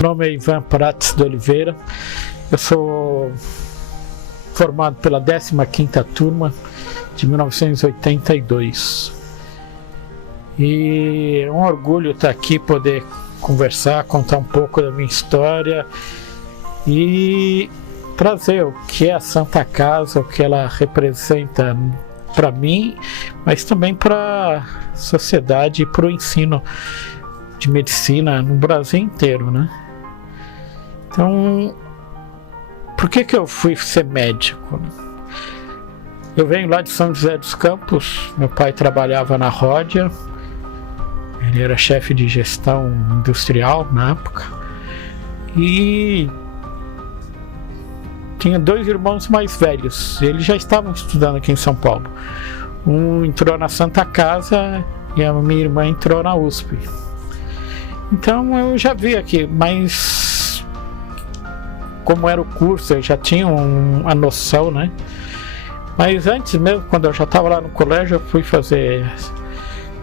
Meu nome é Ivan Prates de Oliveira, eu sou formado pela 15ª turma de 1982 e é um orgulho estar aqui, poder conversar, contar um pouco da minha história e trazer o que é a Santa Casa, o que ela representa para mim, mas também para a sociedade e para o ensino de medicina no Brasil inteiro, né? Então, por que eu fui ser médico? Eu venho lá de São José dos Campos, meu pai trabalhava na Ródia, ele era chefe de gestão industrial na época, e tinha 2 irmãos mais velhos, eles já estavam estudando aqui em São Paulo. Um entrou na Santa Casa e a minha irmã entrou na USP. Então eu já vi aqui, mas como era o curso, eu já tinha a noção, né? Mas antes mesmo, quando eu já estava lá no colégio, eu fui fazer,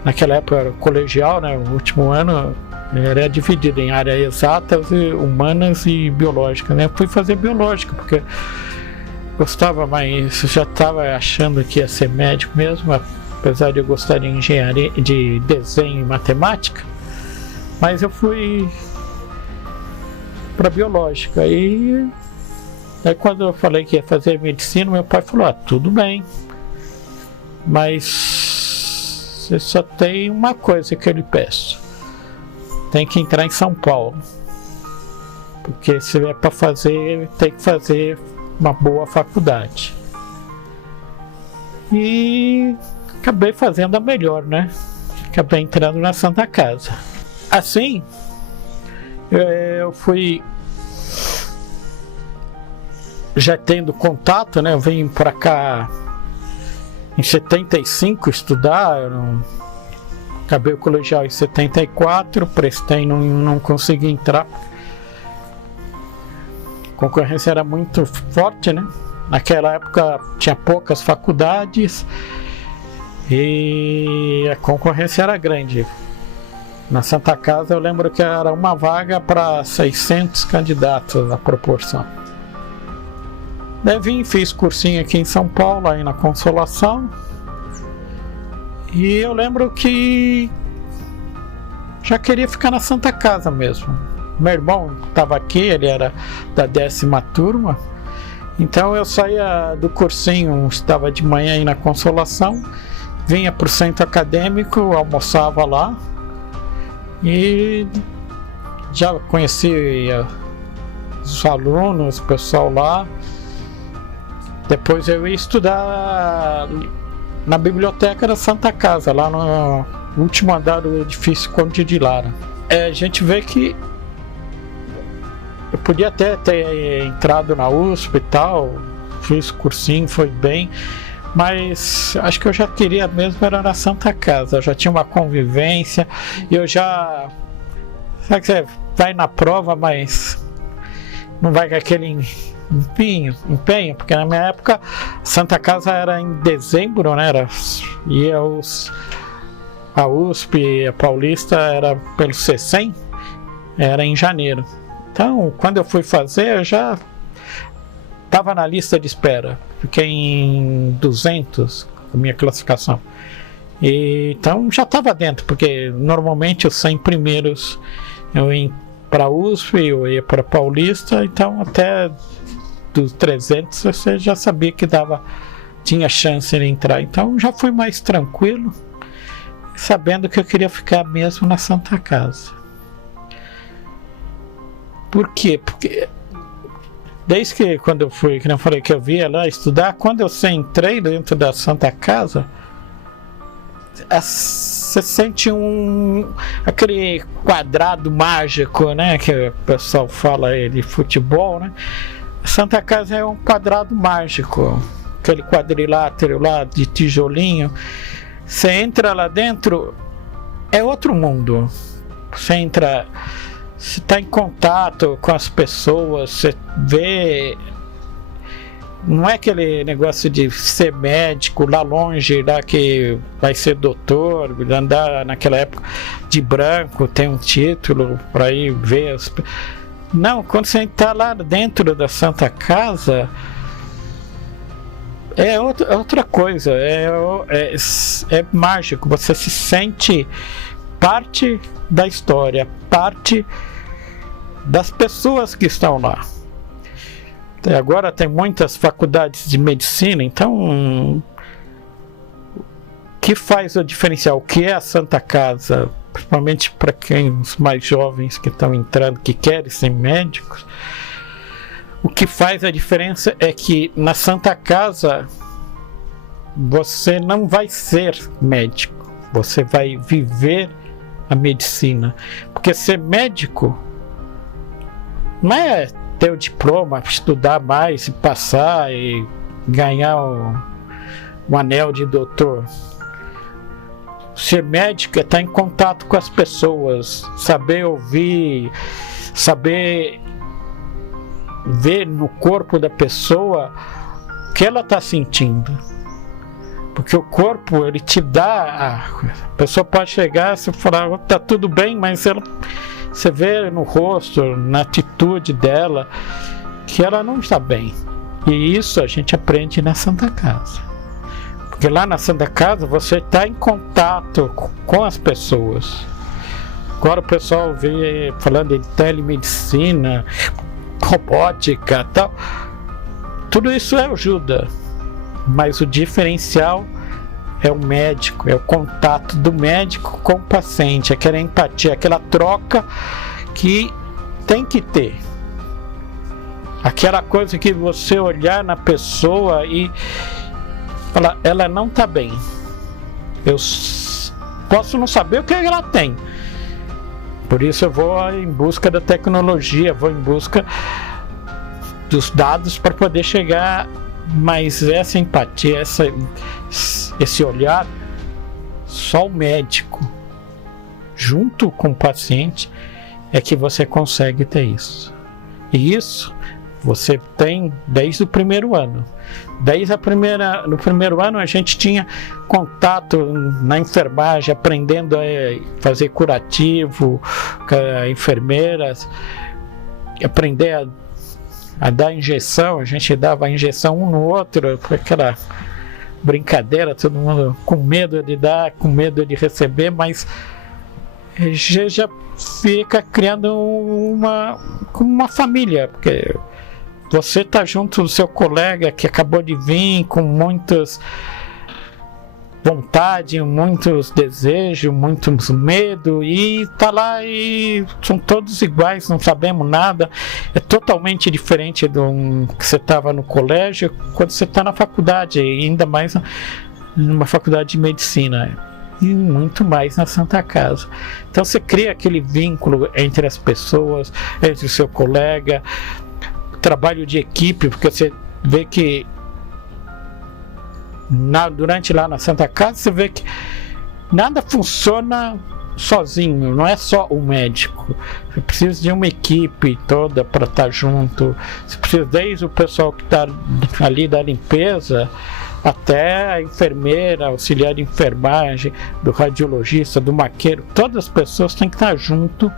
naquela época era colegial, né? O último ano era dividido em áreas exatas, humanas e biológica, né? Eu fui fazer biológica porque gostava, mas já estava achando que ia ser médico mesmo, apesar de eu gostar de engenharia, de desenho e matemática. Mas eu fui para biológica e aí quando eu falei que ia fazer medicina, meu pai falou: tudo bem, mas você só tem uma coisa que eu lhe peço, tem que entrar em São Paulo, porque se é para fazer, tem que fazer uma boa faculdade. E acabei fazendo a melhor, né? Acabei entrando na Santa Casa. Assim, eu fui já tendo contato, né? Eu vim para cá em 75 estudar, acabei o colegial em 74, prestei, não consegui entrar. A concorrência era muito forte, né? Naquela época tinha poucas faculdades e a concorrência era grande. Na Santa Casa eu lembro que era uma vaga para 600 candidatos a proporção. Daí vim, fiz cursinho aqui em São Paulo, aí na Consolação. E eu lembro que já queria ficar na Santa Casa mesmo. Meu irmão estava aqui, ele era da 10ª turma. Então eu saía do cursinho, estava de manhã aí na Consolação, vinha para o centro acadêmico, almoçava lá. E já conhecia os alunos, o pessoal lá. Depois eu ia estudar na biblioteca da Santa Casa, lá no último andar do edifício Conde de Lara. A gente vê que eu podia até ter entrado na USP e tal, fiz cursinho, foi bem, mas acho que eu já queria mesmo era na Santa Casa, eu já tinha uma convivência, e eu já... Sabe que você vai na prova, mas não vai com aquele empenho, porque na minha época Santa Casa era em dezembro, né? A USP, a Paulista era pelo C100, era em janeiro. Então, quando eu fui fazer, eu já estava na lista de espera, fiquei em 200 com a minha classificação. Então já estava dentro, porque normalmente os 100 primeiros eu ia para a USP, eu ia para a Paulista, então até dos 300 você já sabia que tinha chance de entrar. Então já fui mais tranquilo, sabendo que eu queria ficar mesmo na Santa Casa. Por quê? Porque desde que quando eu fui, que eu falei que eu via lá estudar, quando eu entrei dentro da Santa Casa, você sente aquele quadrado mágico, né, que o pessoal fala aí de futebol, né? A Santa Casa é um quadrado mágico, aquele quadrilátero lá de tijolinho. Você entra lá dentro, é outro mundo. Você entra, você está em contato com as pessoas, você vê. Não é aquele negócio de ser médico lá longe, lá que vai ser doutor, andar naquela época de branco, tem um título para ir ver. Não, quando você está lá dentro da Santa Casa, é outra coisa, é mágico, você se sente parte da história, parte das pessoas que estão lá. Agora tem muitas faculdades de medicina, então o que faz o diferencial? O que é a Santa Casa? Principalmente para os mais jovens que estão entrando, que querem ser médicos, o que faz a diferença é que na Santa Casa você não vai ser médico, você vai viver a medicina. Porque ser médico não é ter o diploma, estudar mais e passar e ganhar um anel de doutor. Ser médico é estar em contato com as pessoas, saber ouvir, saber ver no corpo da pessoa o que ela está sentindo. Porque o corpo, ele te dá... A pessoa pode chegar e falar, está tudo bem, mas você vê no rosto, na atitude dela, que ela não está bem. E isso a gente aprende na Santa Casa. Porque lá na Santa Casa você está em contato com as pessoas. Agora o pessoal vê falando de telemedicina, robótica e tal. Tudo isso ajuda. Mas o diferencial é o médico, é o contato do médico com o paciente, aquela empatia, aquela troca que tem que ter. Aquela coisa que você olhar na pessoa e falar, ela não está bem. Eu posso não saber o que ela tem. Por isso eu vou em busca da tecnologia, vou em busca dos dados para poder chegar. Mas essa empatia, esse olhar, só o médico, junto com o paciente, é que você consegue ter isso. E isso você tem desde o primeiro ano. No primeiro ano a gente tinha contato na enfermagem, aprendendo a fazer curativo, com enfermeiras, aprender a dar injeção. A gente dava a injeção um no outro, foi aquela brincadeira, todo mundo com medo de dar, com medo de receber, mas já fica criando uma família, porque você está junto do seu colega que acabou de vir com muitas vontade, muitos desejos, muitos medos, e está lá e são todos iguais, não sabemos nada. É totalmente diferente do que você estava no colégio quando você está na faculdade, e ainda mais numa faculdade de medicina, e muito mais na Santa Casa. Então você cria aquele vínculo entre as pessoas, entre o seu colega, trabalho de equipe, porque você vê que durante lá na Santa Casa você vê que nada funciona sozinho, não é só o médico. Você precisa de uma equipe toda para estar junto. Você precisa desde o pessoal que está ali da limpeza até a enfermeira, auxiliar de enfermagem, do radiologista, do maqueiro. Todas as pessoas têm que estar junto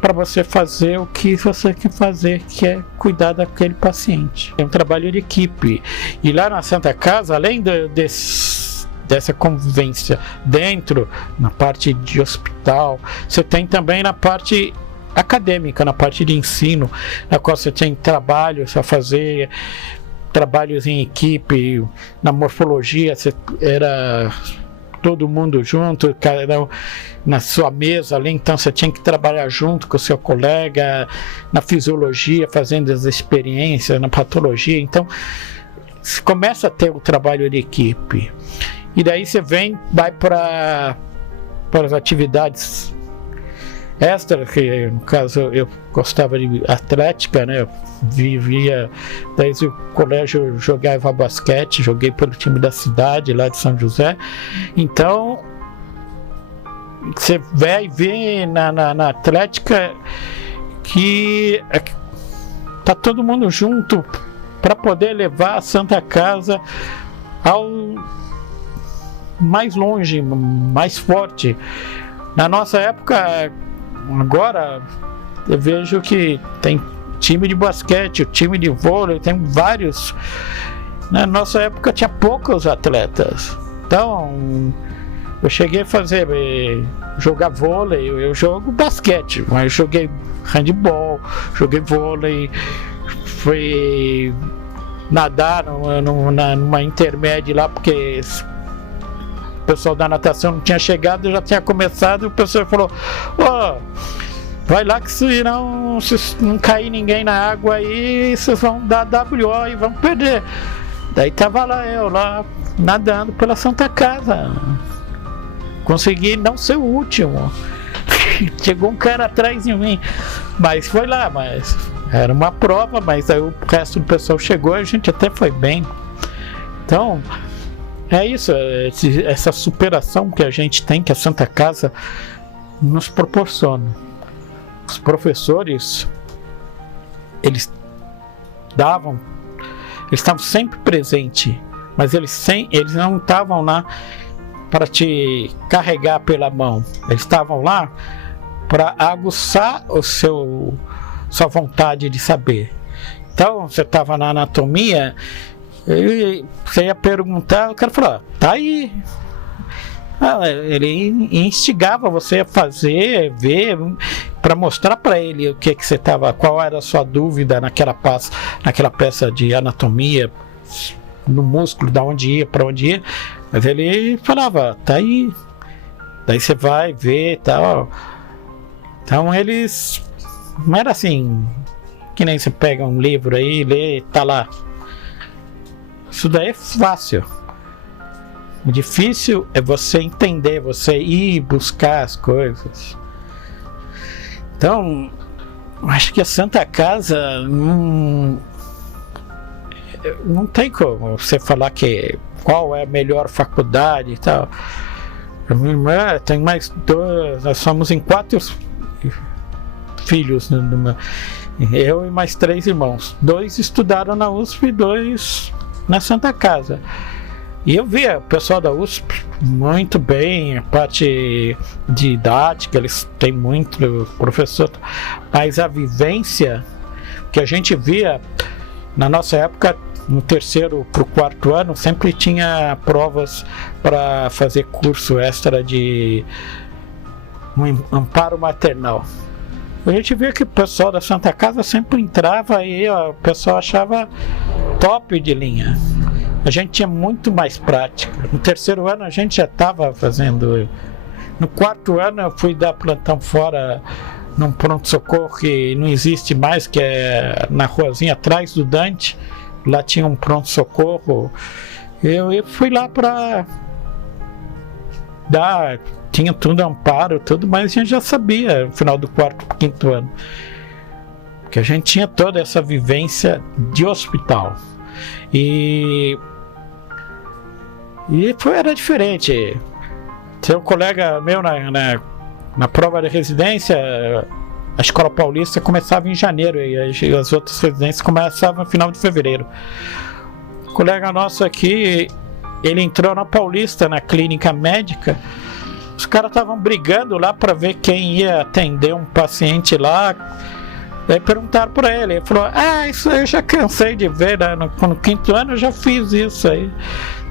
para você fazer o que você quer fazer, que é cuidar daquele paciente. É um trabalho de equipe. E lá na Santa Casa, além dessa convivência dentro, na parte de hospital, você tem também na parte acadêmica, na parte de ensino, na qual você tem trabalhos a fazer, trabalhos em equipe. Na morfologia, você era todo mundo junto, cada um na sua mesa ali, então você tinha que trabalhar junto com o seu colega, na fisiologia, fazendo as experiências, na patologia. Então você começa a ter o trabalho de equipe, e daí você vai para as atividades extras, que no caso eu gostava de atlética, né? Eu vivia desde o colégio, jogava basquete, joguei pelo time da cidade lá de São José. Então você vai ver na atlética que tá todo mundo junto para poder levar a Santa Casa ao mais longe, mais forte. Na nossa época, agora eu vejo que tem time de basquete, time de vôlei, tem vários. Na nossa época tinha poucos atletas. Então, eu cheguei a jogar vôlei, eu jogo basquete, mas eu joguei handball, joguei vôlei, fui nadar numa intermédia lá, porque o pessoal da natação não tinha chegado, já tinha começado, e o pessoal falou: vai lá que se não cair ninguém na água aí, vocês vão dar WO e vão perder. Daí tava eu lá nadando pela Santa Casa. Consegui não ser o último. Chegou um cara atrás de mim. Mas foi lá, mas era uma prova, mas aí o resto do pessoal chegou e a gente até foi bem. Então, é isso, essa superação que a gente tem, que a Santa Casa nos proporciona. Os professores, eles estavam sempre presentes, mas eles não estavam lá para te carregar pela mão. Eles estavam lá para aguçar sua vontade de saber. Então, você estava na anatomia, você ia perguntar, o cara falou: tá aí. Ele instigava você a fazer, ver, para mostrar para ele o que você estava, qual era a sua dúvida naquela peça de anatomia, no músculo, da onde ia, para onde ia. Mas ele falava: tá aí. Daí você vai ver e tal. Então eles não era assim que nem você pega um livro aí, lê, tá lá. Isso daí é fácil. O difícil é você entender, você ir buscar as coisas. Então, acho que a Santa Casa não tem como você falar qual é a melhor faculdade e tal. A minha irmã tem mais dois, nós somos em 4 filhos, eu e mais 3 irmãos. 2 estudaram na USP e 2 na Santa Casa. E eu via o pessoal da USP muito bem, a parte didática, eles têm muito professor, mas a vivência que a gente via na nossa época, no 3º para o 4º ano, sempre tinha provas para fazer curso extra de amparo maternal. A gente via que o pessoal da Santa Casa sempre entrava e o pessoal achava top de linha. A gente tinha muito mais prática. No 3º ano a gente já estava fazendo. No 4º ano eu fui dar plantão fora num pronto-socorro que não existe mais, que é na ruazinha atrás do Dante. Lá tinha um pronto-socorro. Eu fui lá para dar, tinha tudo amparo, tudo, mas a gente já sabia no final do 4º, 5º ano. Porque a gente tinha toda essa vivência de hospital. Era diferente. Tem um colega meu na prova de residência, a Escola Paulista começava em janeiro e as outras residências começavam no final de fevereiro. O colega nosso aqui, ele entrou na Paulista, na clínica médica. Os caras estavam brigando lá para ver quem ia atender um paciente lá. Daí perguntaram para ele, ele falou: isso aí eu já cansei de ver, né? No 5º ano eu já fiz isso aí.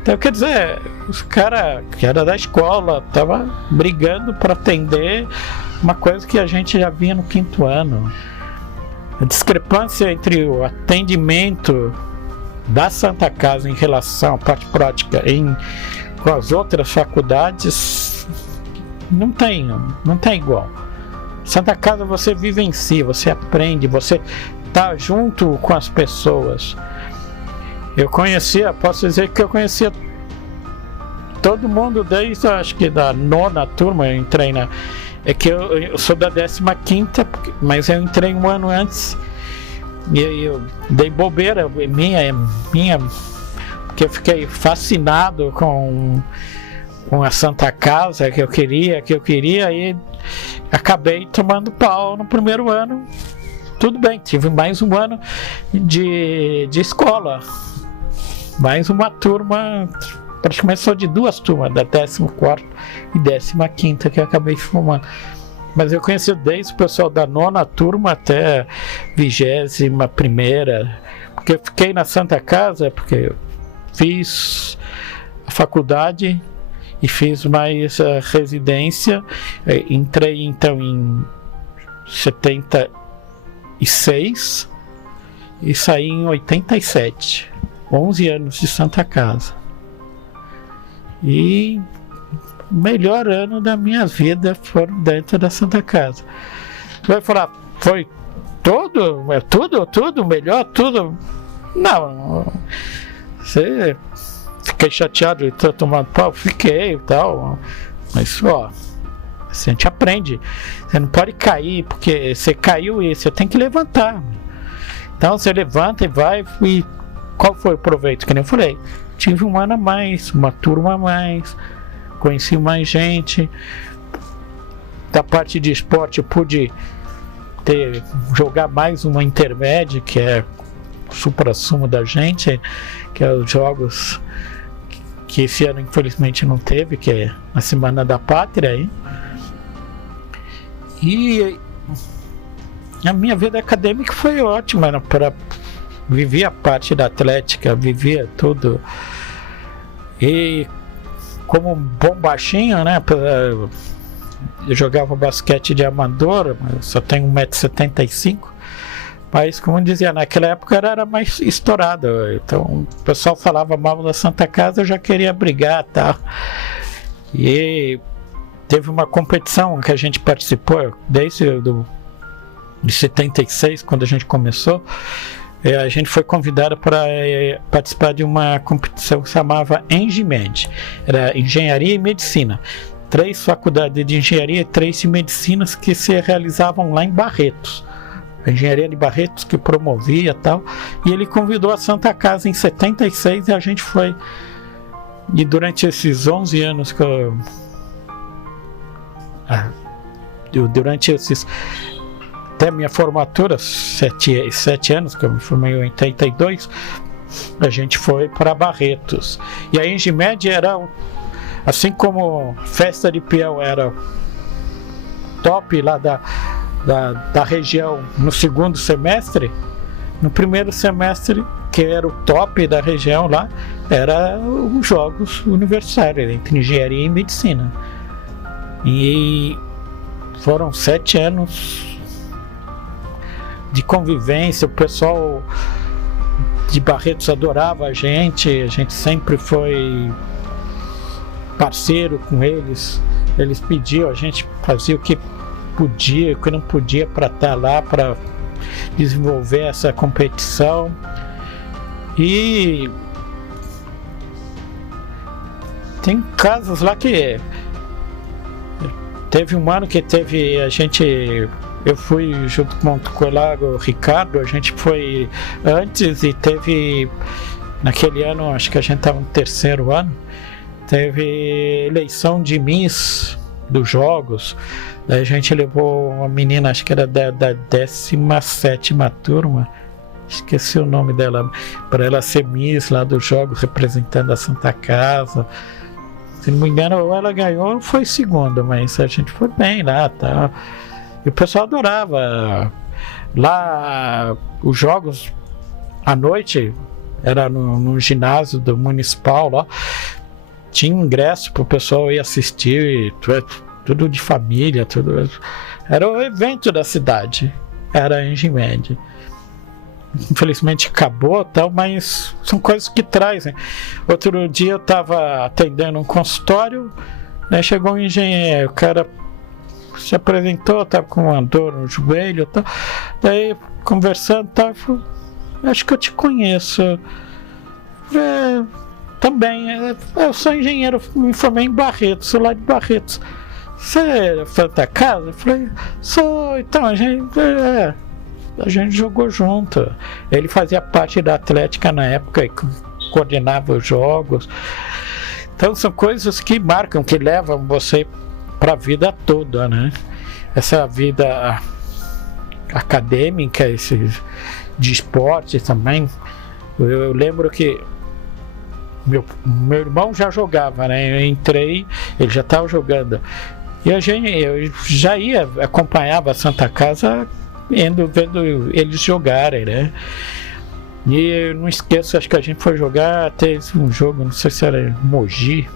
Então, quer dizer, os caras que era da escola estavam brigando para atender uma coisa que a gente já via no 5º ano. A discrepância entre o atendimento da Santa Casa em relação à parte prática com as outras faculdades não tem igual. Santa Casa você vivencia, você aprende, você tá junto com as pessoas. Posso dizer que eu conhecia todo mundo desde, acho que da 9ª turma. Eu entrei é que eu sou da 15ª, mas eu entrei um ano antes e eu dei bobeira minha, porque eu fiquei fascinado com a Santa Casa que eu queria e acabei tomando pau no 1º ano. Tudo bem, tive mais um ano de escola, mais uma turma, praticamente só de 2 turmas, da 14ª e 15ª que eu acabei formando. Mas eu conheci desde o pessoal da 9ª turma até 21ª, porque eu fiquei na Santa Casa, porque eu fiz a faculdade e fiz mais a residência. Entrei então em 76 e saí em 87. 11 anos de Santa Casa. E o melhor ano da minha vida foram dentro da Santa Casa. Vai falar, foi tudo, melhor, tudo? Não. Você fiquei chateado de estar tomando pau? Fiquei e tal. Mas, ó, a gente aprende. Você não pode cair, porque você caiu e você tem que levantar. Então você levanta e vai. E qual foi o proveito? Que nem eu falei, tive um ano a mais, uma turma a mais, conheci mais gente. Da parte de esporte eu pude jogar mais uma intermédia, que é o supra-sumo da gente, que é os jogos que esse ano infelizmente não teve, que é a Semana da Pátria aí. E a minha vida acadêmica foi ótima, né? Vivia a parte da atlética, vivia tudo. E como um bom baixinho, né? Eu jogava basquete de amador, eu só tenho 1,75 m. Mas, como eu dizia, naquela época era mais estourado. Então o pessoal falava mal da Santa Casa, eu já queria brigar e tal. E teve uma competição que a gente participou desde de 76, quando a gente começou. A gente foi convidado para participar de uma competição que se chamava Engimed. Era Engenharia e Medicina. 3 faculdades de Engenharia e 3 de Medicinas que se realizavam lá em Barretos. A Engenharia de Barretos que promovia e tal. E ele convidou a Santa Casa em 76 e a gente foi. E durante esses 11 anos que durante esses... Até minha formatura, 7 anos, que eu me formei em 82, a gente foi para Barretos. E a Engimed era, assim como Festa de Peão era top lá da região no segundo semestre, no primeiro semestre, que era o top da região lá, era os Jogos Universitários, entre Engenharia e Medicina. E foram 7 anos de convivência. O pessoal de Barretos adorava a gente sempre foi parceiro com eles. Eles pediam, a gente fazia o que podia, o que não podia para estar lá, para desenvolver essa competição. E tem casos lá que teve um ano que teve a gente. Eu fui junto com o colega Ricardo, a gente foi antes e teve, naquele ano, acho que a gente estava no 3º ano, teve eleição de Miss dos Jogos. Daí a gente levou uma menina, acho que era da 17ª turma, esqueci o nome dela, para ela ser Miss lá dos Jogos, representando a Santa Casa. Se não me engano, ela ganhou ou foi segunda, mas a gente foi bem lá, tá? E o pessoal adorava. Lá, os jogos à noite, era no ginásio do Municipal lá, tinha ingresso para o pessoal ir assistir, tudo de família, tudo. Era o evento da cidade, era a Engimed. Infelizmente acabou, tal, mas são coisas que trazem. Outro dia eu estava atendendo um consultório, né, chegou um engenheiro, o cara se apresentou, estava com uma dor no joelho, tal. Daí conversando, falou, acho que eu te conheço. Também, eu sou engenheiro, me formei em Barretos, sou lá de Barretos. Você é da Santa Casa? Eu falei, sou, então a gente jogou junto. Ele fazia parte da Atlética na época e coordenava os jogos. Então são coisas que marcam, que levam você para a vida toda, né? Essa vida acadêmica, de esporte também. Eu lembro que meu irmão já jogava, né? Eu entrei, ele já estava jogando. E eu já acompanhava a Santa Casa vendo eles jogarem, né? E eu não esqueço, acho que a gente foi jogar até um jogo, não sei se era Mogi.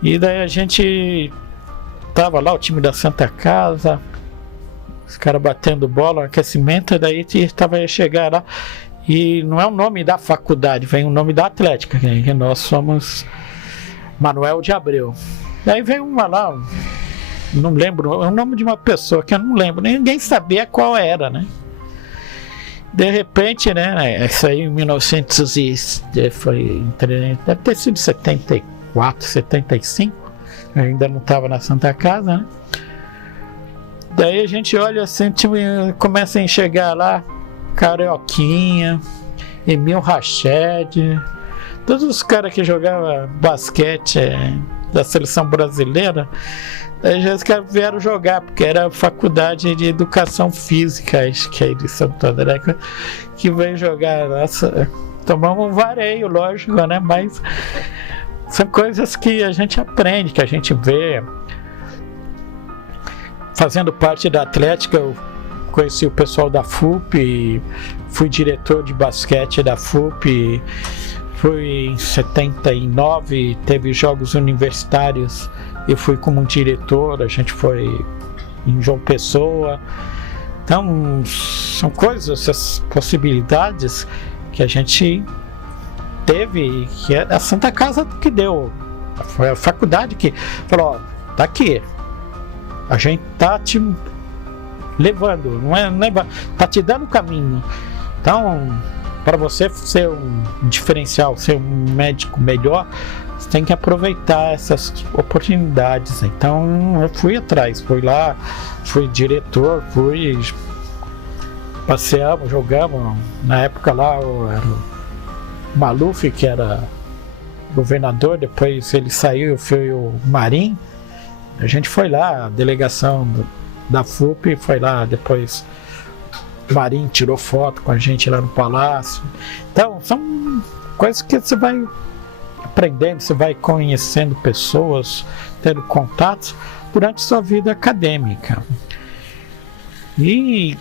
E daí a gente tava lá, o time da Santa Casa, os caras batendo bola, aquecimento, e daí ia chegar lá. E não é o nome da faculdade, vem o nome da Atlética, que nós somos Manuel de Abreu. Daí vem uma lá, não lembro, é o nome de uma pessoa que eu não lembro, ninguém sabia qual era, né? De repente, né, isso aí em 1900 deve ter sido 74, 75, eu ainda não estava na Santa Casa, né? Daí a gente olha assim, começa a enxergar lá Carioquinha, Emil Rached, todos os caras que jogavam basquete da seleção brasileira. Daí já os caras vieram jogar, porque era faculdade de educação física, acho que é de Santo André, que veio jogar. Nossa, tomamos um vareio, lógico, né? Mas são coisas que a gente aprende, que a gente vê. Fazendo parte da Atlética, eu conheci o pessoal da FUP, fui diretor de basquete da FUP, fui em 79, teve jogos universitários, eu fui como diretor, a gente foi em João Pessoa. Então, são coisas, essas possibilidades que a gente teve, que é a Santa Casa que deu. Foi a faculdade que falou, ó, tá aqui, a gente tá te levando, não é, tá te dando o caminho. Então, para você ser um diferencial, ser um médico melhor, você tem que aproveitar essas oportunidades. Então eu fui atrás, fui lá, fui diretor, passeamos, jogamos. Na época lá era o Maluf, que era governador, depois ele saiu, foi o Marim. A gente foi lá, a delegação da FUP foi lá, depois o Marim tirou foto com a gente lá no palácio. Então, são coisas que você vai aprendendo, você vai conhecendo pessoas, tendo contatos durante sua vida acadêmica. E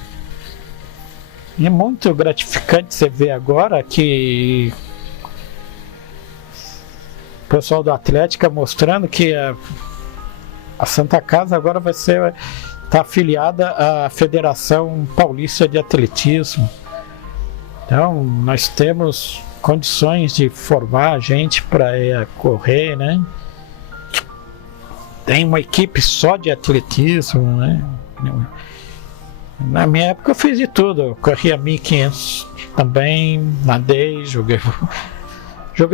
é muito gratificante você ver agora que o pessoal da Atlética mostrando que a Santa Casa agora está afiliada à Federação Paulista de Atletismo. Então, nós temos condições de formar a gente para correr, né? Tem uma equipe só de atletismo, né? Na minha época eu fiz de tudo, eu corria 1500 também, nadei, joguei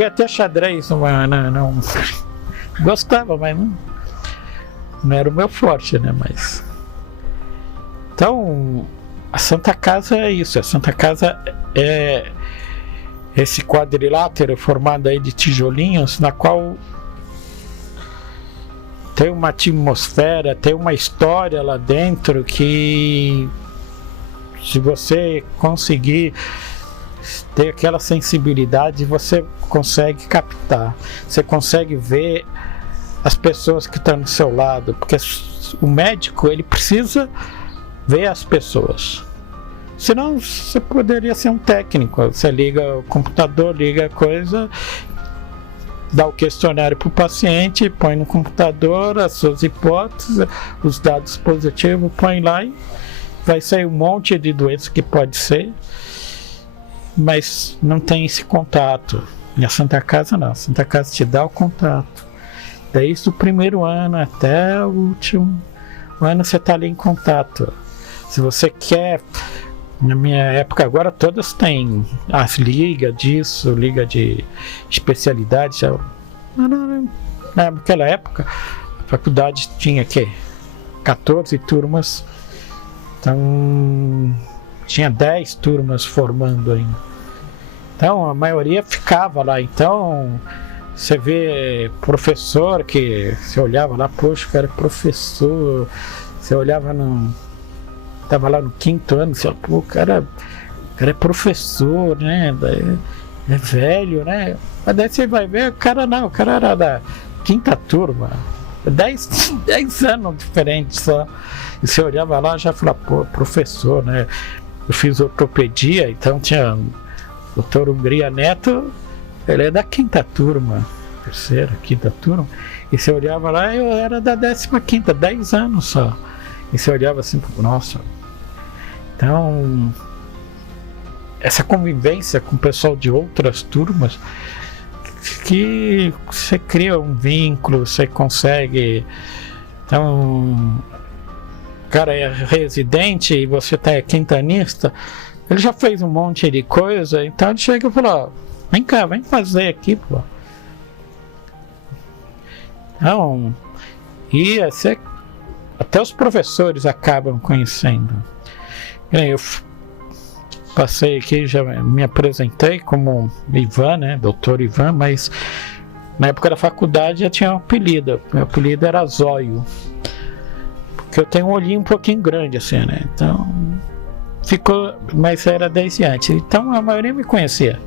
até xadrez, não gostava, mas não era o meu forte, né? Mas então a Santa Casa é isso, a Santa Casa é esse quadrilátero formado aí de tijolinhos, na qual tem uma atmosfera, tem uma história lá dentro que, se você conseguir ter aquela sensibilidade, você consegue captar, você consegue ver as pessoas que estão do seu lado, porque o médico, ele precisa ver as pessoas. Senão você poderia ser um técnico, você liga o computador, liga a coisa, dá o questionário para o paciente, põe no computador as suas hipóteses, os dados positivos, põe lá e vai sair um monte de doença que pode ser, mas não tem esse contato. E a Santa Casa não, a Santa Casa te dá o contato. Desde o primeiro ano até o último ano você está ali em contato. Se você quer, na minha época agora todas têm as ligas disso, liga de especialidade. Naquela época a faculdade tinha 14 turmas, então tinha 10 turmas formando ainda. Então a maioria ficava lá. Então você vê professor que você olhava lá, poxa, o cara é professor, você olhava estava lá no 5º ano, você fala, pô, o cara é professor, né? É velho, né? Mas daí você vai ver, o cara era da 5ª turma. 10 anos diferentes só. E você olhava lá, já falava, pô, professor, né? Eu fiz ortopedia, então tinha o doutor Hungria Neto, ele é da 5ª turma, 3ª, 5ª turma. E você olhava lá, eu era da 15ª, 10 anos só. E você olhava assim, nossa. Então, essa convivência com o pessoal de outras turmas, que você cria um vínculo, você consegue. Então, o cara é residente e você é quintanista, ele já fez um monte de coisa, então ele chega e fala, vem cá, vem fazer aqui, pô. Então, e até os professores acabam conhecendo. Eu passei aqui, já me apresentei como Ivan, né, doutor Ivan, mas na época da faculdade já tinha um apelido. Meu apelido era Zóio, porque eu tenho um olhinho um pouquinho grande assim, né, então ficou, mas era desde antes, então a maioria me conhecia.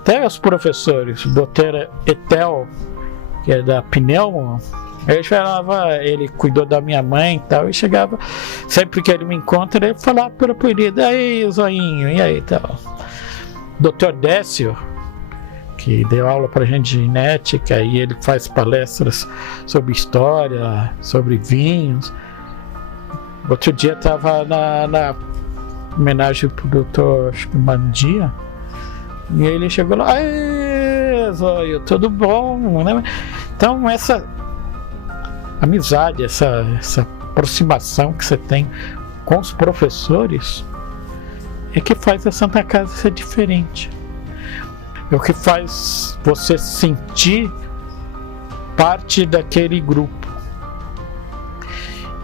Até os professores, o doutor Etel, que é da Pneumo, ele cuidou da minha mãe e tal, e chegava, sempre que ele me encontra, ele falava pelo apelido, aí Zoinho, e aí tal. Dr. Décio, que deu aula pra gente de genética, e ele faz palestras sobre história, sobre vinhos. Outro dia estava na homenagem pro Dr. Mandia, e ele chegou lá, aí Zóio, tudo bom, né? Então essa amizade, essa aproximação que você tem com os professores é que faz a Santa Casa ser diferente. É o que faz você sentir parte daquele grupo.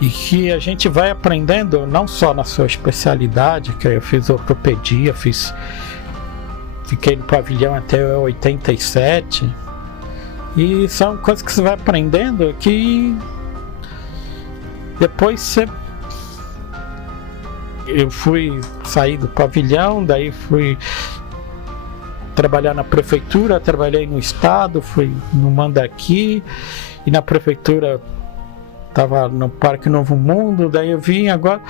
E que a gente vai aprendendo não só na sua especialidade, que eu fiz ortopedia, fiquei no pavilhão até 87. E são coisas que você vai aprendendo que depois eu fui sair do pavilhão, daí fui trabalhar na prefeitura, trabalhei no estado, fui no Mandaqui, e na prefeitura estava no Parque Novo Mundo, daí eu vim agora,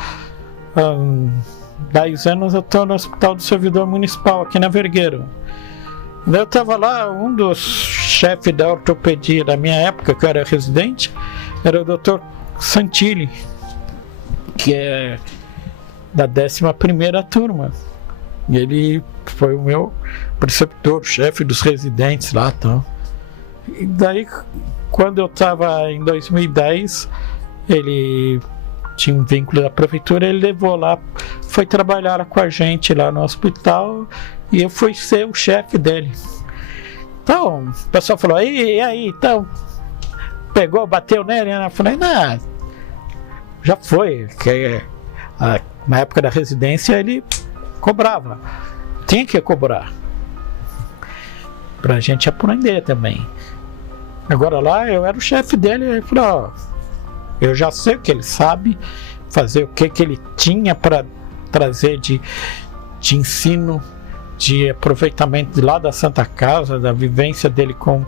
10 anos eu estou no Hospital do Servidor Municipal, aqui na Vergueiro. Eu estava lá, um dos chefes da ortopedia da minha época, que eu era residente, era o Dr. Santilli, que é da 11ª turma. E ele foi o meu preceptor, chefe dos residentes lá. Então. E daí, quando eu estava em 2010, ele tinha um vínculo da prefeitura, ele levou lá, foi trabalhar com a gente lá no hospital, e eu fui ser o chefe dele. Então, o pessoal falou, e aí, então, pegou, bateu nele, né? Eu falei, não, já foi, que na época da residência ele cobrava, tinha que cobrar, pra gente aprender também. Agora lá, eu era o chefe dele, ele falou, eu já sei o que ele sabe, fazer o que ele tinha para trazer de ensino, de aproveitamento lá da Santa Casa, da vivência dele com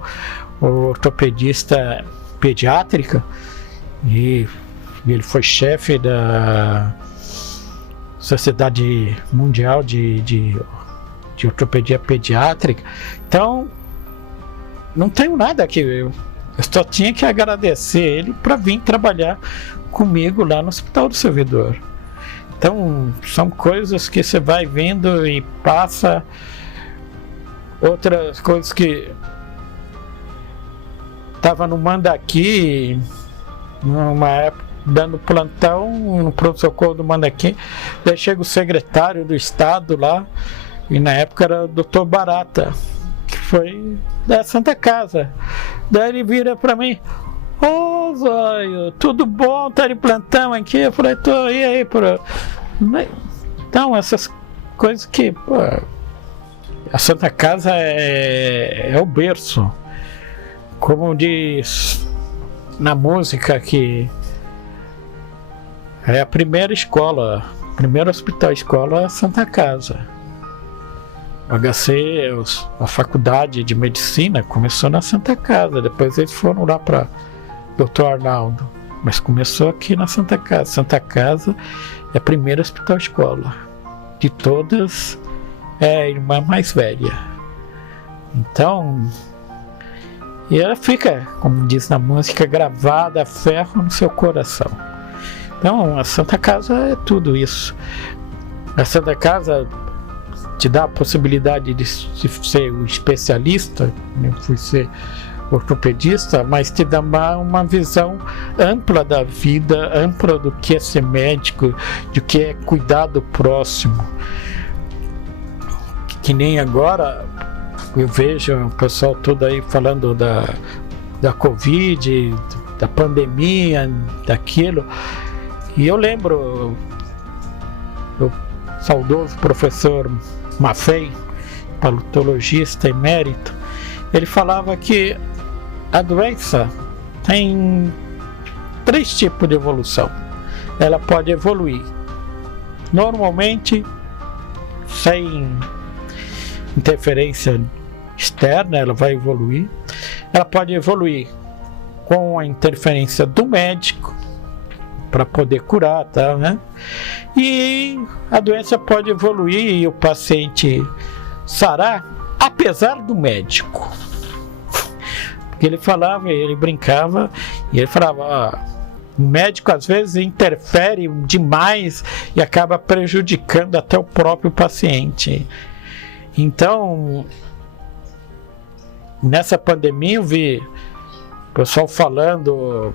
o ortopedista pediátrica, e ele foi chefe da Sociedade Mundial de Ortopedia Pediátrica. Então, não tenho nada aqui, eu só tinha que agradecer ele para vir trabalhar comigo lá no Hospital do Servidor. Então, são coisas que você vai vendo e passa. Outras coisas que estava no Mandaqui, numa época, dando plantão no pronto-socorro do Mandaqui, daí chega o secretário do estado lá, e na época era o Dr. Barata, que foi da Santa Casa. Daí ele vira para mim, ô Zóio, tudo bom? Tá de plantão aqui? Eu falei, tô, e aí, Então, essas coisas que, pô, a Santa Casa é o berço. Como diz na música, que é a primeira escola, primeiro hospital escola é a Santa Casa. O HC, a faculdade de medicina começou na Santa Casa, depois eles foram lá para Dr. Arnaldo, mas começou aqui na Santa Casa. Santa Casa é a primeira hospital-escola. De todas, é a irmã mais velha. Então, e ela fica, como diz na música, gravada a ferro no seu coração. Então, a Santa Casa é tudo isso. A Santa Casa te dá a possibilidade de ser um especialista, eu fui ser ortopedista, mas te dá uma visão ampla da vida, ampla do que é ser médico, do que é cuidar do próximo. Que nem agora eu vejo o pessoal todo aí falando da Covid, da pandemia, daquilo, e eu lembro o saudoso professor Maffei, paleontologista emérito, ele falava que a doença tem 3 tipos de evolução. Ela pode evoluir normalmente, sem interferência externa, ela vai evoluir. Ela pode evoluir com a interferência do médico para poder curar, tá, né? E a doença pode evoluir e o paciente sarar apesar do médico. Porque ele falava, ele brincava e ele falava, o médico às vezes interfere demais e acaba prejudicando até o próprio paciente. Então, nessa pandemia eu vi o pessoal falando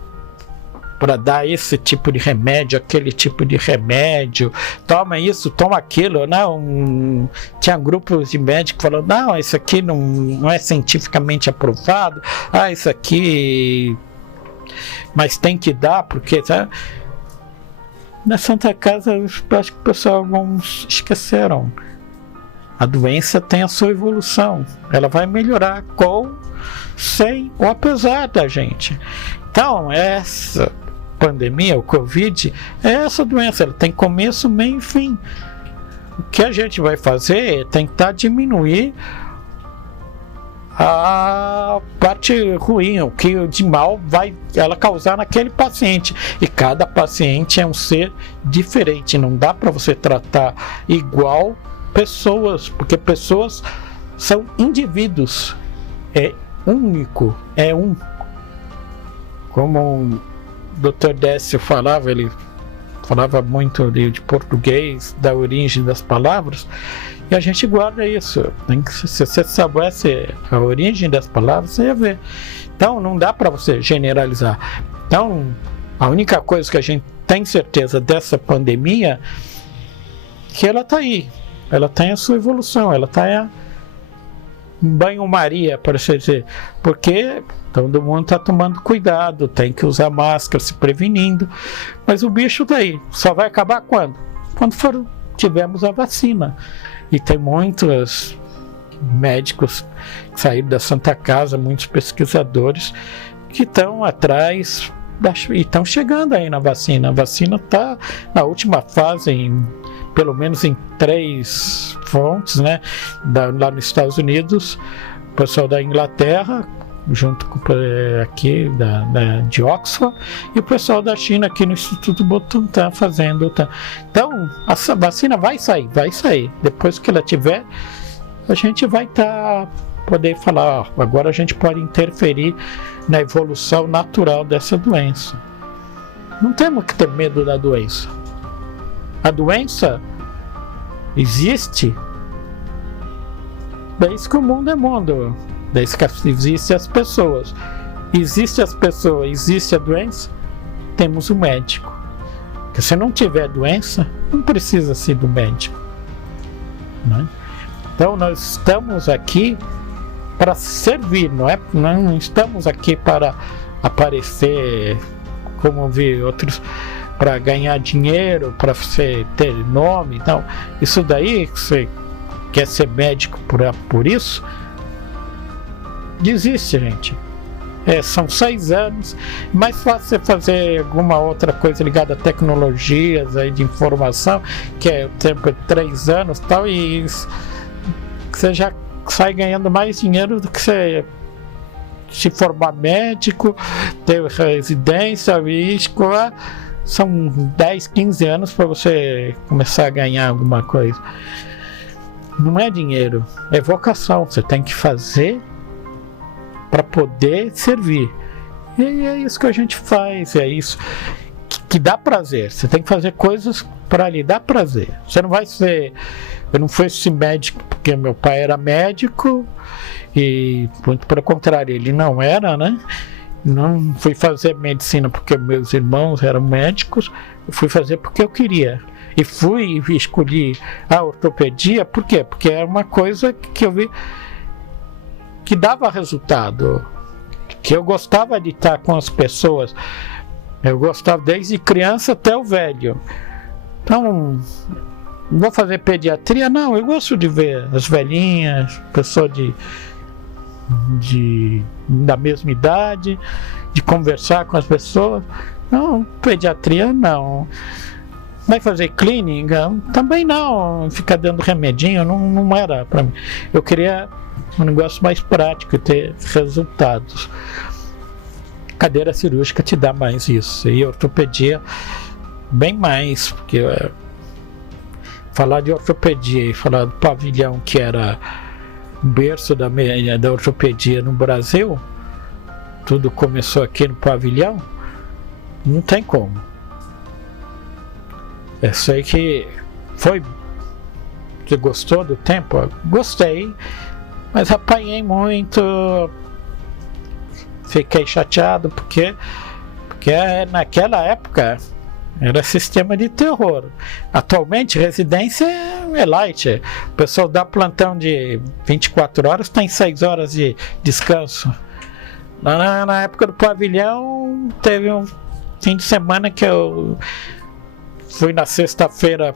para dar esse tipo de remédio, aquele tipo de remédio, toma isso, toma aquilo, não, tinha grupos de médicos falando, não, isso aqui não é cientificamente aprovado, isso aqui, mas tem que dar, porque tá? Na Santa Casa, eu acho que o pessoal alguns esqueceram, a doença tem a sua evolução, ela vai melhorar com, sem ou apesar da gente. Então, essa pandemia, o Covid, é essa doença, ela tem começo, meio e fim. O que a gente vai fazer é tentar diminuir a parte ruim, o que de mal vai ela causar naquele paciente. E cada paciente é um ser diferente, não dá para você tratar igual pessoas, porque pessoas são indivíduos, é único, é um. Como o Dr. Décio falava, ele falava muito de português, da origem das palavras, e a gente guarda isso. Se você soubesse a origem das palavras, você ia ver. Então não dá para você generalizar. Então a única coisa que a gente tem certeza dessa pandemia é que ela está aí, ela tem a sua evolução, ela está em banho-maria, para assim dizer, porque todo mundo está tomando cuidado, tem que usar máscara, se prevenindo, mas o bicho daí só vai acabar quando? Quando tivermos a vacina. E tem muitos médicos que saíram da Santa Casa, muitos pesquisadores que estão atrás e estão chegando aí na vacina. A vacina está na última fase, pelo menos em 3 fontes, né? Lá nos Estados Unidos, o pessoal da Inglaterra, junto com aqui de Oxford, e o pessoal da China aqui no Instituto Butantan fazendo. Então, a vacina vai sair. Depois que ela tiver, a gente vai poder falar, agora a gente pode interferir na evolução natural dessa doença. Não temos que ter medo da doença. A doença existe desde que o mundo é mundo, desde que existem as pessoas. Existem as pessoas, existe a doença, temos o médico. Porque se não tiver doença, não precisa ser do médico, né? Então nós estamos aqui para servir, não estamos aqui para aparecer, como vi outros, para ganhar dinheiro, para você ter nome. Então, isso daí, você quer ser médico por isso, desiste, gente. São 6 anos, mais fácil você fazer alguma outra coisa ligada a tecnologias aí de informação, que o tempo é 3 anos e tal, e você já sai ganhando mais dinheiro do que você se formar médico, ter residência, visto, são 10, 15 anos para você começar a ganhar alguma coisa. Não é dinheiro, é vocação. Você tem que fazer para poder servir. E é isso que a gente faz, é isso que dá prazer. Você tem que fazer coisas para lhe dar prazer. Você não vai ser... Eu não fui esse médico porque meu pai era médico e, muito pelo contrário, ele não era, né? Não fui fazer medicina porque meus irmãos eram médicos, eu fui fazer porque eu queria. E fui e escolhi a ortopedia, por quê? Porque é uma coisa que eu vi que dava resultado, que eu gostava de estar com as pessoas. Eu gostava desde criança até o velho. Então, não vou fazer pediatria? Não, eu gosto de ver as velhinhas, pessoas da mesma idade, de conversar com as pessoas. Não, pediatria não. Vai fazer clínica? Também não. Ficar dando remedinho não era para mim. Eu queria um negócio mais prático, ter resultados. Cadeira cirúrgica te dá mais isso. E ortopedia, bem mais, porque falar de ortopedia e falar do pavilhão, que era berço da ortopedia no Brasil, tudo começou aqui no pavilhão, não tem como. Eu sei que foi... Você gostou do tempo? Gostei, mas apanhei muito, fiquei chateado, porque naquela época era sistema de terror. Atualmente, residência é light. O pessoal dá plantão de 24 horas, tem 6 horas de descanso. Na época do pavilhão, teve um fim de semana que eu fui na sexta-feira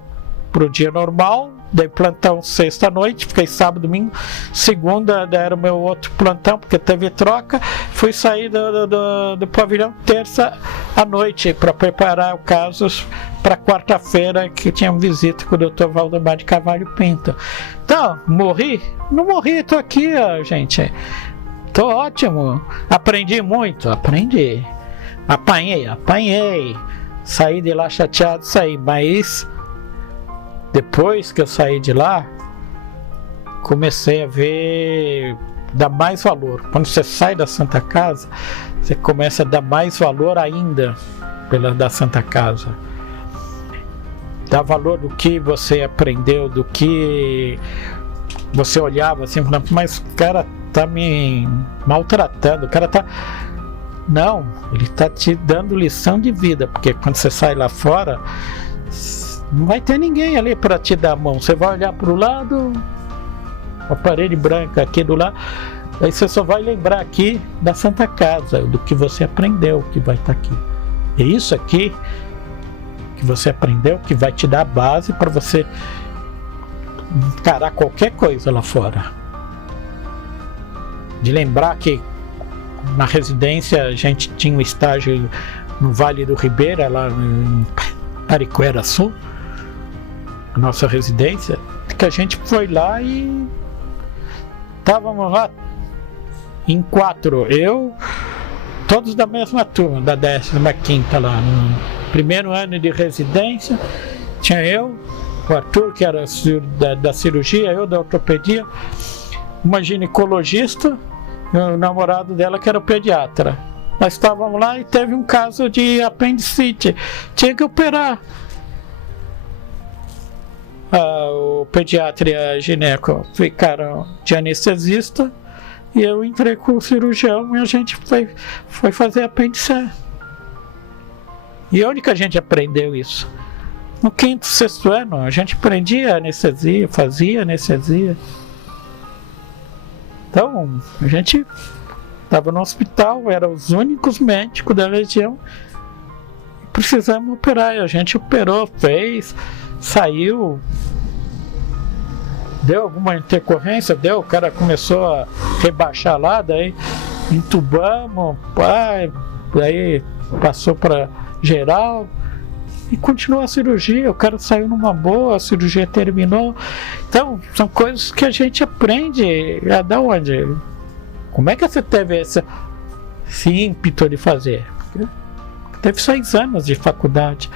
pro dia normal, dei plantão sexta-noite, fiquei sábado, domingo, segunda deram meu outro plantão, porque teve troca, fui sair do pavilhão terça à noite para preparar o caso para quarta-feira, que tinha uma visita com o Dr. Valdemar de Carvalho Pinto. Então, morri? Não morri, tô aqui, gente. Tô ótimo. Aprendi muito, aprendi. Apanhei. Saí de lá chateado, mas depois que eu saí de lá, comecei a dar mais valor. Quando você sai da Santa Casa, você começa a dar mais valor ainda da Santa Casa. Dá valor do que você aprendeu, do que você olhava assim, falando, mas o cara tá me maltratando, o cara tá... Não, ele tá te dando lição de vida, porque quando você sai lá fora, não vai ter ninguém ali para te dar a mão. Você vai olhar para o lado, a parede branca aqui do lado, aí você só vai lembrar aqui da Santa Casa, do que você aprendeu, que vai estar aqui. É isso aqui que você aprendeu que vai te dar a base para você encarar qualquer coisa lá fora. De lembrar que na residência a gente tinha um estágio no Vale do Ribeira, lá em Ariquera Sul, a nossa residência, que a gente foi lá e estávamos lá em 4, eu, todos da mesma turma, da 15ª lá, no primeiro ano de residência, tinha eu, o Arthur, que era da cirurgia, eu da ortopedia, uma ginecologista, e o namorado dela que era o pediatra. Nós estávamos lá e teve um caso de apendicite, tinha que operar. O pediatra e a gineco ficaram de anestesista e eu entrei com o cirurgião e a gente foi fazer apendicite. E onde que a gente aprendeu isso? No 5º, 6º ano, a gente aprendia anestesia, fazia anestesia. Então, a gente estava no hospital, eram os únicos médicos da região, precisamos operar, e a gente operou, fez, saiu, deu alguma intercorrência, o cara começou a rebaixar lá, daí entubamos, daí passou para geral, e continuou a cirurgia, o cara saiu numa boa, a cirurgia terminou. Então, são coisas que a gente aprende. Da onde? Como é que você teve esse ímpeto de fazer. Teve 6 anos de faculdade,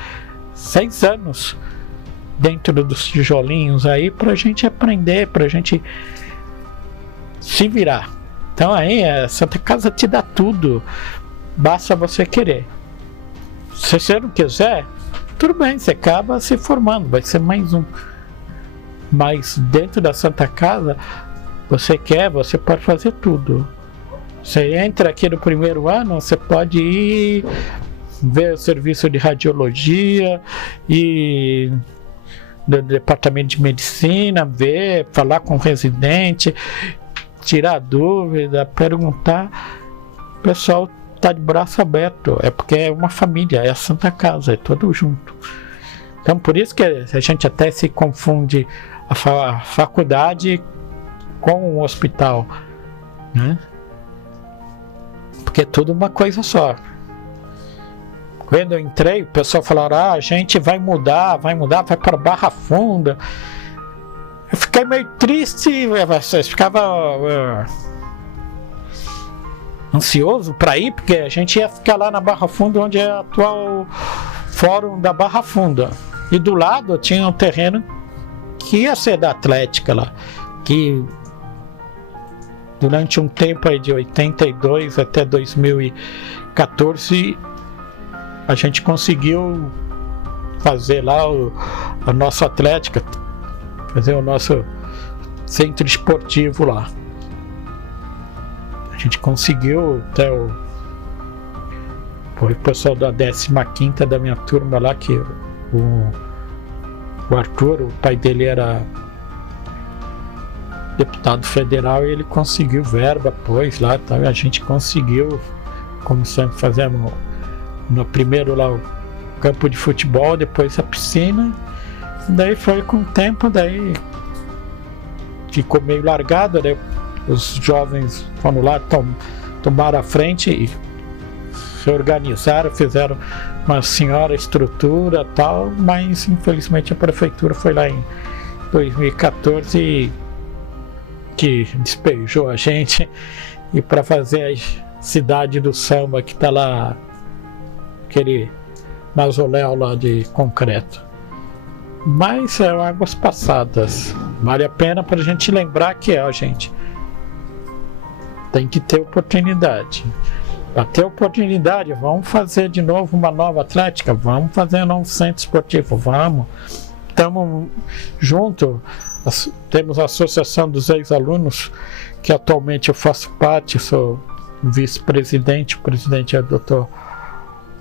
6 anos dentro dos tijolinhos aí pra gente aprender, pra gente se virar. Então aí a Santa Casa te dá tudo, basta você querer. Se você não quiser, tudo bem, você acaba se formando, vai ser mais um. Mas dentro da Santa Casa, você pode fazer tudo. Você entra aqui no primeiro ano, você pode ir ver o serviço de radiologia e do departamento de medicina, ver, falar com o residente, tirar dúvida, perguntar. O pessoal está de braço aberto, é porque é uma família, é a Santa Casa, é todo junto. Então por isso que a gente até se confunde a faculdade com o hospital, né? Porque é tudo uma coisa só. Quando eu entrei, o pessoal falou: a gente vai mudar, vai para Barra Funda. Eu fiquei meio triste, eu ficava ansioso para ir, porque a gente ia ficar lá na Barra Funda, onde é o atual fórum da Barra Funda. E do lado tinha um terreno que ia ser da Atlética lá, que durante um tempo aí de 82 até 2014 a gente conseguiu fazer lá a nossa Atlética, fazer o nosso centro esportivo lá. A gente conseguiu até foi o pessoal da 15ª da minha turma lá, que o Arthur, o pai dele era deputado federal, e ele conseguiu verba, pois lá, tá, a gente conseguiu, como sempre fazemos no primeiro lá o campo de futebol, depois a piscina, daí foi com o tempo, daí ficou meio largado, daí os jovens foram lá, tomaram a frente e se organizaram, fizeram uma senhora estrutura tal, mas infelizmente a prefeitura foi lá em 2014 que despejou a gente, e para fazer a cidade do samba que está lá, aquele mausoléu lá de concreto. Mas são águas passadas, vale a pena para a gente lembrar que gente tem que ter oportunidade. Para ter oportunidade, vamos fazer de novo uma nova Atlética, vamos fazer um novo centro esportivo, vamos. Estamos juntos, temos a Associação dos Ex-Alunos, que atualmente eu faço parte, sou vice-presidente, o presidente é o Dr.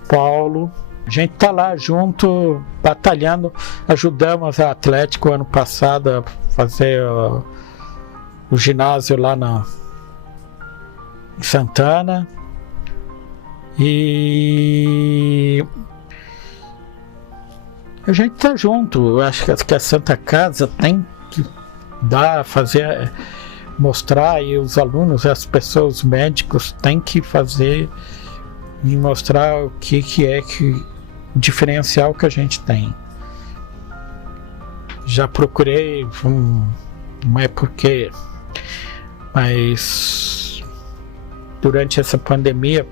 Paulo. A gente está lá junto, batalhando, ajudamos a Atlético ano passado a fazer o ginásio lá em Santana. E a gente tá junto. Eu acho que a Santa Casa tem que mostrar, e os alunos, as pessoas, os médicos têm que fazer e mostrar o que é o diferencial que a gente tem. Já procurei, não é porque, mas durante essa pandemia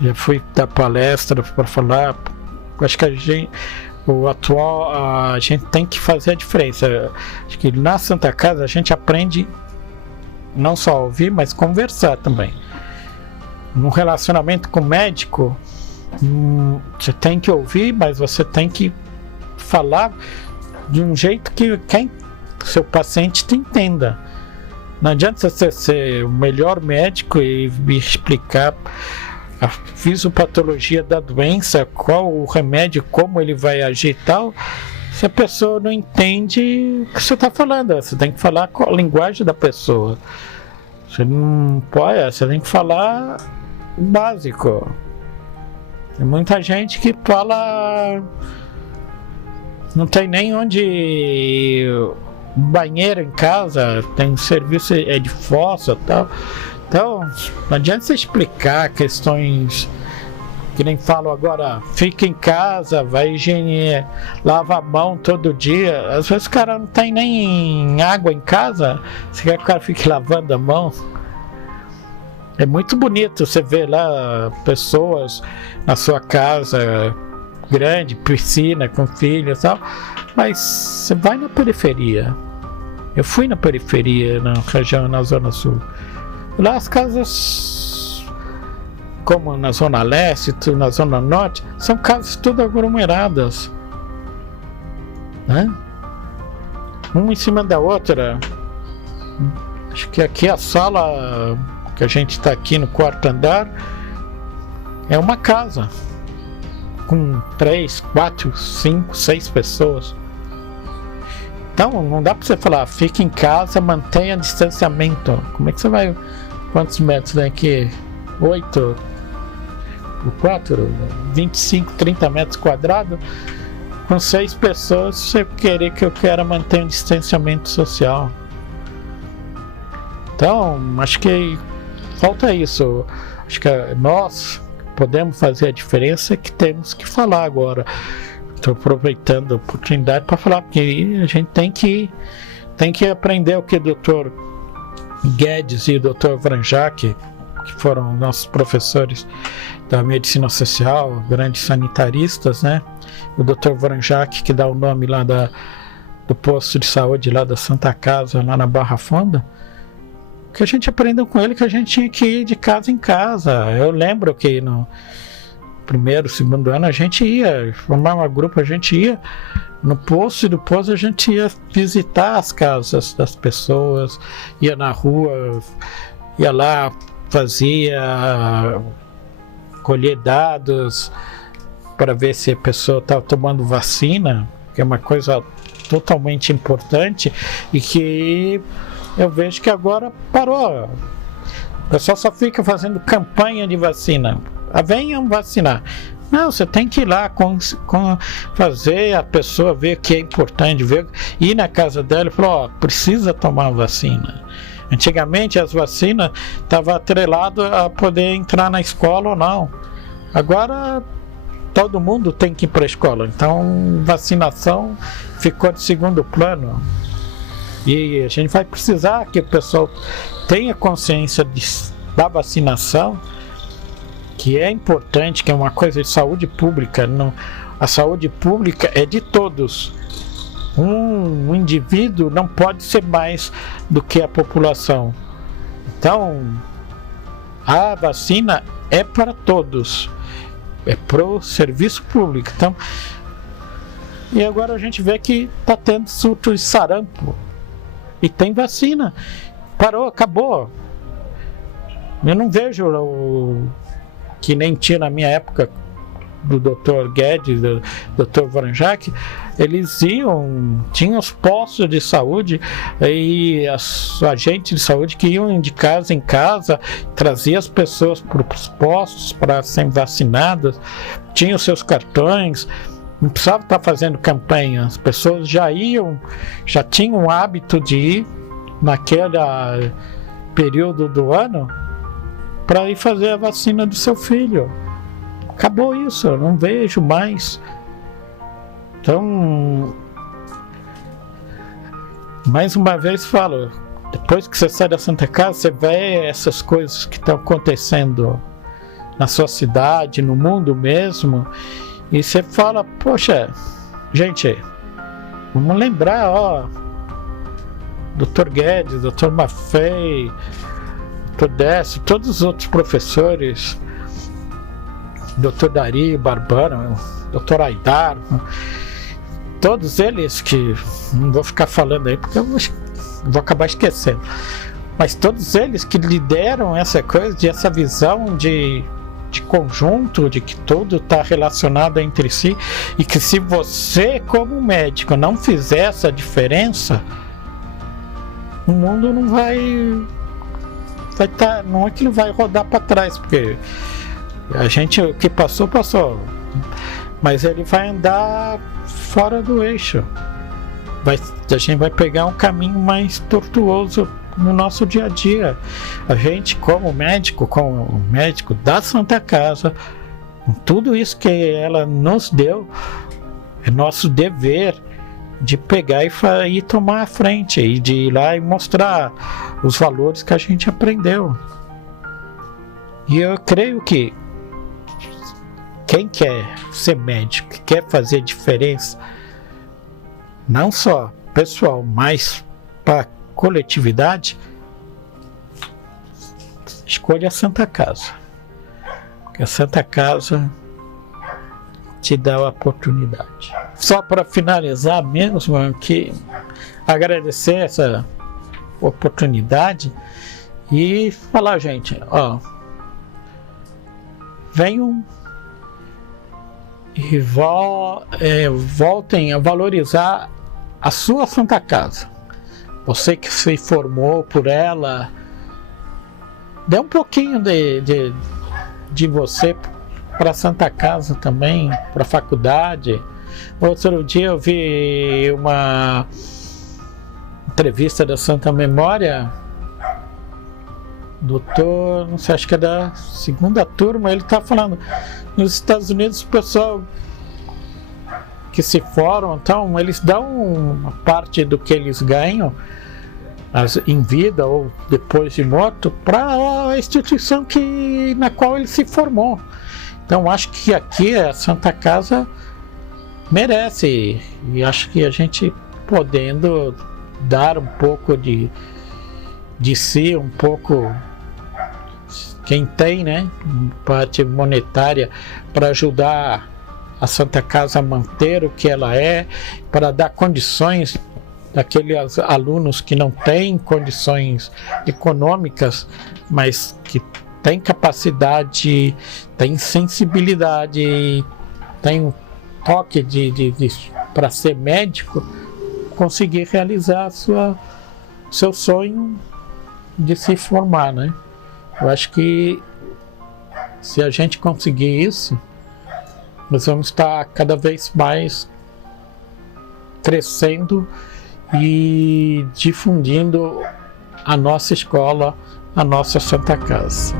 já fui dar palestra para falar. Acho que a gente tem que fazer a diferença. Acho que na Santa Casa a gente aprende não só a ouvir, mas conversar também. Num relacionamento com o médico, você tem que ouvir, mas você tem que falar de um jeito que seu paciente te entenda. Não adianta você ser o melhor médico e me explicar a fisiopatologia da doença, qual o remédio, como ele vai agir e tal, se a pessoa não entende o que você está falando. Você tem que falar com a linguagem da pessoa. Você não pode, você tem que falar o básico. Tem muita gente que fala, não tem nem onde banheiro em casa, tem serviço de fossa e tal. Então, não adianta você explicar questões que nem falam agora, fica em casa, vai higiene, lava a mão todo dia. Às vezes o cara não tem nem água em casa, você quer que o cara fique lavando a mão? É muito bonito você ver lá pessoas na sua casa grande, piscina, com filhos e tal, mas você vai na periferia. Eu fui na periferia, na região, na Zona Sul. Lá as casas, como na Zona Leste, na Zona Norte, são casas todas aglomeradas, né? Uma em cima da outra. Acho que aqui a sala que a gente está aqui no 4º andar é uma casa com 3, 4, 5, 6 pessoas. Então não dá para você falar, fique em casa, mantenha distanciamento. Como é que você vai? Quantos metros tem aqui? 8 por 4, 25, 30 metros quadrados. Com 6 pessoas, você querer que eu quero manter um distanciamento social. Então, acho que falta isso. Acho que nós podemos fazer a diferença que temos que falar agora. Estou aproveitando a oportunidade para falar, porque a gente tem que aprender o que o Dr. Guedes e o Dr. Vranjak, que foram nossos professores da medicina social, grandes sanitaristas, né? O Dr. Vranjak, que dá o nome lá do posto de saúde lá da Santa Casa, lá na Barra Funda, que a gente aprendeu com ele que a gente tinha que ir de casa em casa. Eu lembro que no primeiro, segundo ano a gente ia, formava um grupo, a gente ia no posto, e do posto a gente ia visitar as casas das pessoas, ia na rua, ia lá, fazia, colher dados para ver se a pessoa estava tomando vacina, que é uma coisa totalmente importante e que eu vejo que agora parou. O pessoal só fica fazendo campanha de vacina. Venham vacinar. Não, você tem que ir lá fazer a pessoa ver que é importante, ir na casa dela e falar, precisa tomar vacina. Antigamente as vacinas estavam atreladas a poder entrar na escola ou não. Agora todo mundo tem que ir para a escola. Então vacinação ficou de segundo plano. E a gente vai precisar que o pessoal tenha consciência da vacinação, que é importante, que é uma coisa de saúde pública. A saúde pública é de todos. Um indivíduo não pode ser mais do que a população. Então, a vacina é para todos. É para o serviço público. Então, e agora a gente vê que está tendo surto de sarampo. E tem vacina. Parou, acabou. Eu não vejo que nem tinha na minha época do Dr. Guedes, do Dr. Vranjak. Eles tinham os postos de saúde e os agentes de saúde que iam de casa em casa, traziam as pessoas para os postos para serem vacinadas, tinham seus cartões. Não precisava estar fazendo campanha, as pessoas já tinham o hábito de ir naquele período do ano para ir fazer a vacina do seu filho. Acabou isso, eu não vejo mais. Então, mais uma vez falo, depois que você sai da Santa Casa, você vê essas coisas que estão acontecendo na sua cidade, no mundo mesmo. E você fala, poxa, gente, vamos lembrar, Dr. Guedes, Dr. Maffei, Dr. Décio, todos os outros professores, Dr. Dari Barbano, Dr. Aidar, todos eles que, não vou ficar falando aí porque eu vou acabar esquecendo, mas todos eles que lideram essa coisa, essa visão de conjunto, de que tudo está relacionado entre si, e que se você como médico não fizer essa diferença, o mundo não vai estar, não é que ele vai rodar para trás, porque a gente, o que passou, mas ele vai andar fora do eixo, a gente vai pegar um caminho mais tortuoso no nosso dia a dia. A gente, como médico da Santa Casa, com tudo isso que ela nos deu, é nosso dever de pegar e tomar a frente, e de ir lá e mostrar os valores que a gente aprendeu. E eu creio que quem quer ser médico, quer fazer diferença, não só pessoal, mas para a coletividade, escolha a Santa Casa. Porque a Santa Casa te dá a oportunidade. Só para finalizar mesmo, que agradecer essa oportunidade e falar, gente, ó, venham e voltem a valorizar a sua Santa Casa. Você que se formou por ela, dê um pouquinho de você para a Santa Casa também, para a faculdade. Outro dia eu vi uma entrevista da Santa Memória, doutor, não sei, acho que é da segunda turma, ele está falando, nos Estados Unidos o pessoal que se formam, então eles dão uma parte do que eles ganham em vida ou depois de morto para a instituição na qual ele se formou. Então acho que aqui a Santa Casa merece, e acho que a gente podendo dar um pouco de si, um pouco, quem tem, né, parte monetária para ajudar a Santa Casa a manter o que ela é, para dar condições daqueles alunos que não têm condições econômicas, mas que têm capacidade, têm sensibilidade, têm um toque para ser médico, conseguir realizar seu sonho de se formar, né? Eu acho que se a gente conseguir isso, nós vamos estar cada vez mais crescendo e difundindo a nossa escola, a nossa Santa Casa.